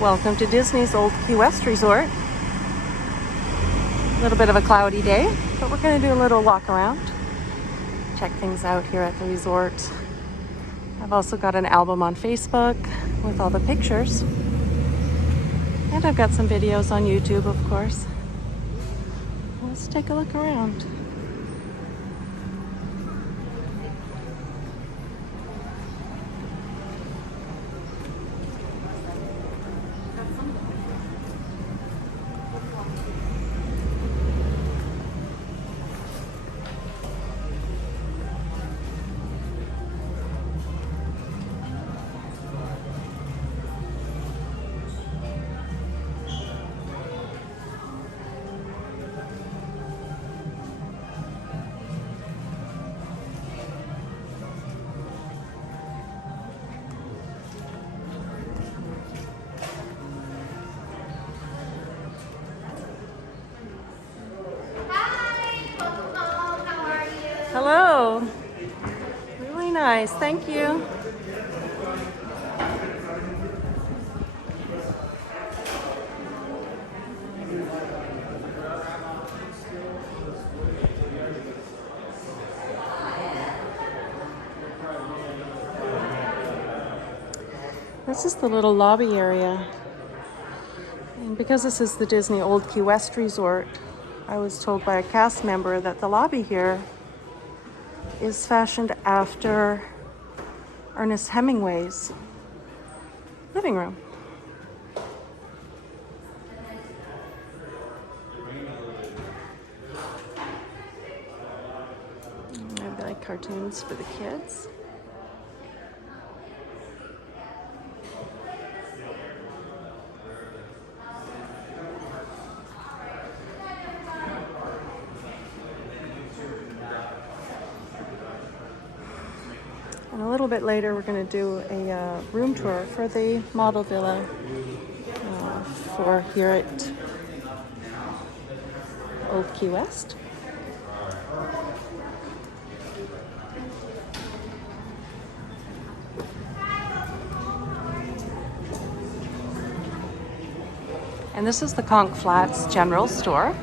Welcome to Disney's Old Key West Resort. A little bit of a cloudy day, but we're going to do a little walk around. Check things out here at the resort. I've also got an album on Facebook with all the pictures. And I've got some videos on YouTube, of course. Let's take a look around. Hello. Really nice. Thank you. This is the little lobby area. And because this is the Disney Old Key West Resort, I was told by a cast member that the lobby here is fashioned after Ernest Hemingway's living room. Maybe like cartoons for the kids. And a little bit later, we're going to do a room tour for the model villa for here at Old Key West. And this is the Conch Flats General Store.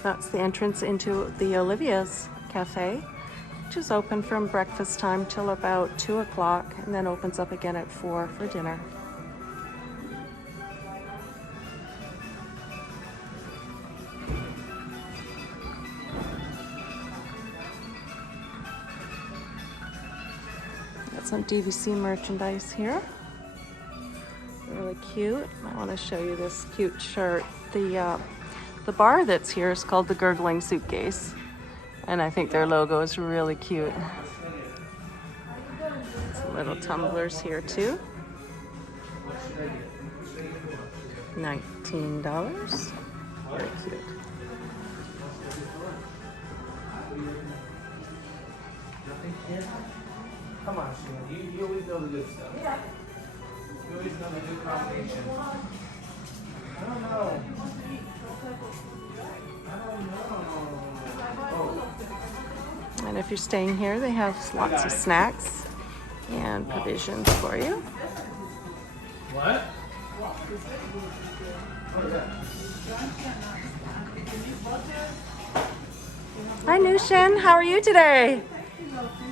That's the entrance into the Olivia's Cafe, which is open from breakfast time till about 2 o'clock and then opens up again at 4 for dinner. Got some DVC merchandise here. Really cute. I want to show you this cute shirt. The bar that's here is called the Gurgling Suitcase, and I think their logo is really cute. Some little tumblers here too. $19. Very cute. Come on, Sheila. You always know the good stuff. Yeah. You always know the good combination. I don't know. And if you're staying here, they have lots of snacks and provisions for you. What? Hi, Nushin. How are you today?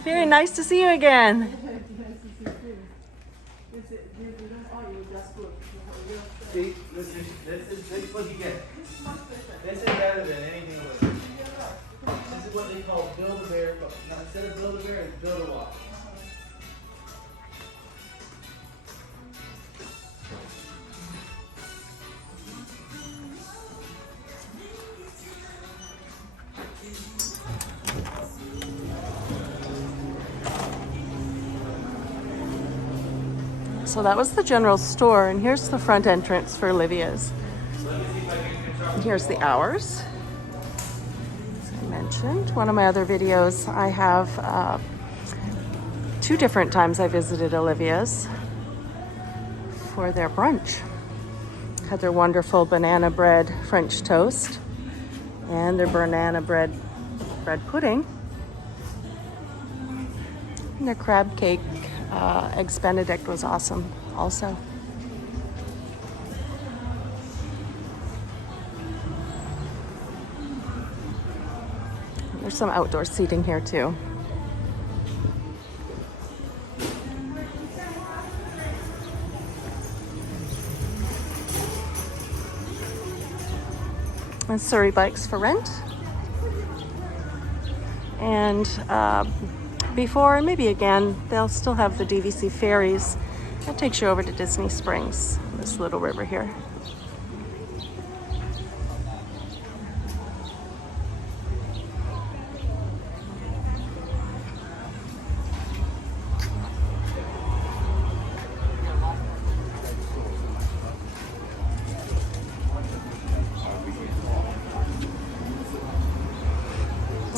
Very nice to see you again. See, this is what you get. This is better than anything else. This is what they call Build-A-Bear, but not Instead of build a bear, it's build a wall. So that was the general store, and here's the front entrance for Olivia's. And here's the hours. As I mentioned, one of my other videos, I have 2 different times I visited Olivia's for their brunch. Had their wonderful banana bread French toast and their banana bread pudding. And their crab cake, Eggs Benedict was awesome also. There's some outdoor seating here too. And Surry Bikes for rent. And before and maybe again, they'll still have the DVC ferries. That takes you over to Disney Springs, this little river here.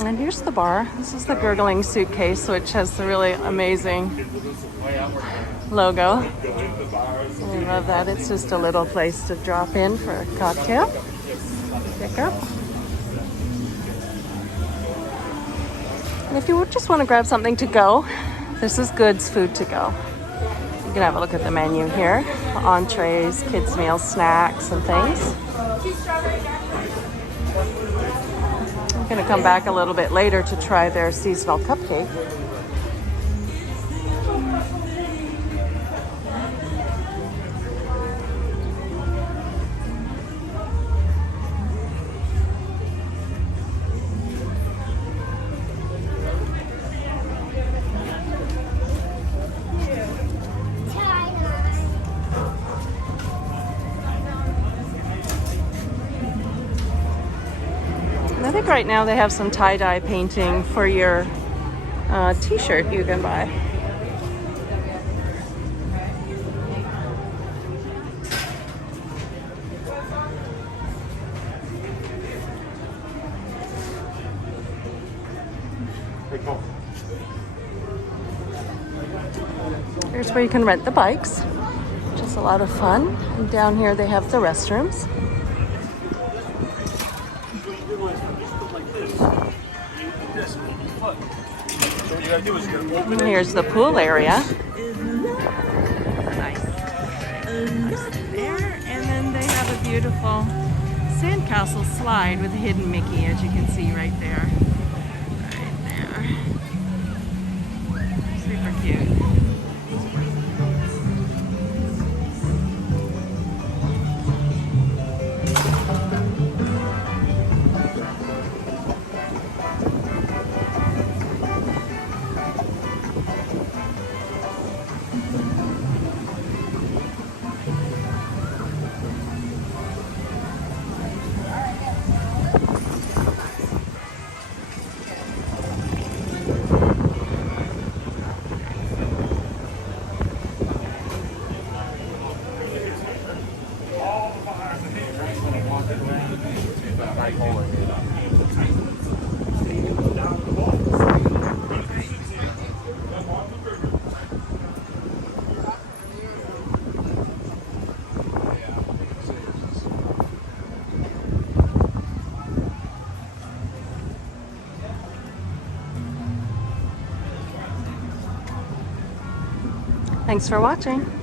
And here's the bar. This is the Gurgling Suitcase, which has the really amazing logo. I love that. It's just a little place to drop in for a cocktail, pick up. And if you just want to grab something to go, this is Good's Food to Go. You can have a look at the menu here. Entrees, kids' meals, snacks, and things. I'm going to come back a little bit later to try their seasonal cupcake. I think right now they have some tie-dye painting for your t-shirt you can buy. Here's where you can rent the bikes, which is a lot of fun. And down here they have the restrooms. And here's the pool area. Nice. There, and then they have a beautiful sandcastle slide with a hidden Mickey, as you can see right there. Right there. Super cute. Thanks for watching.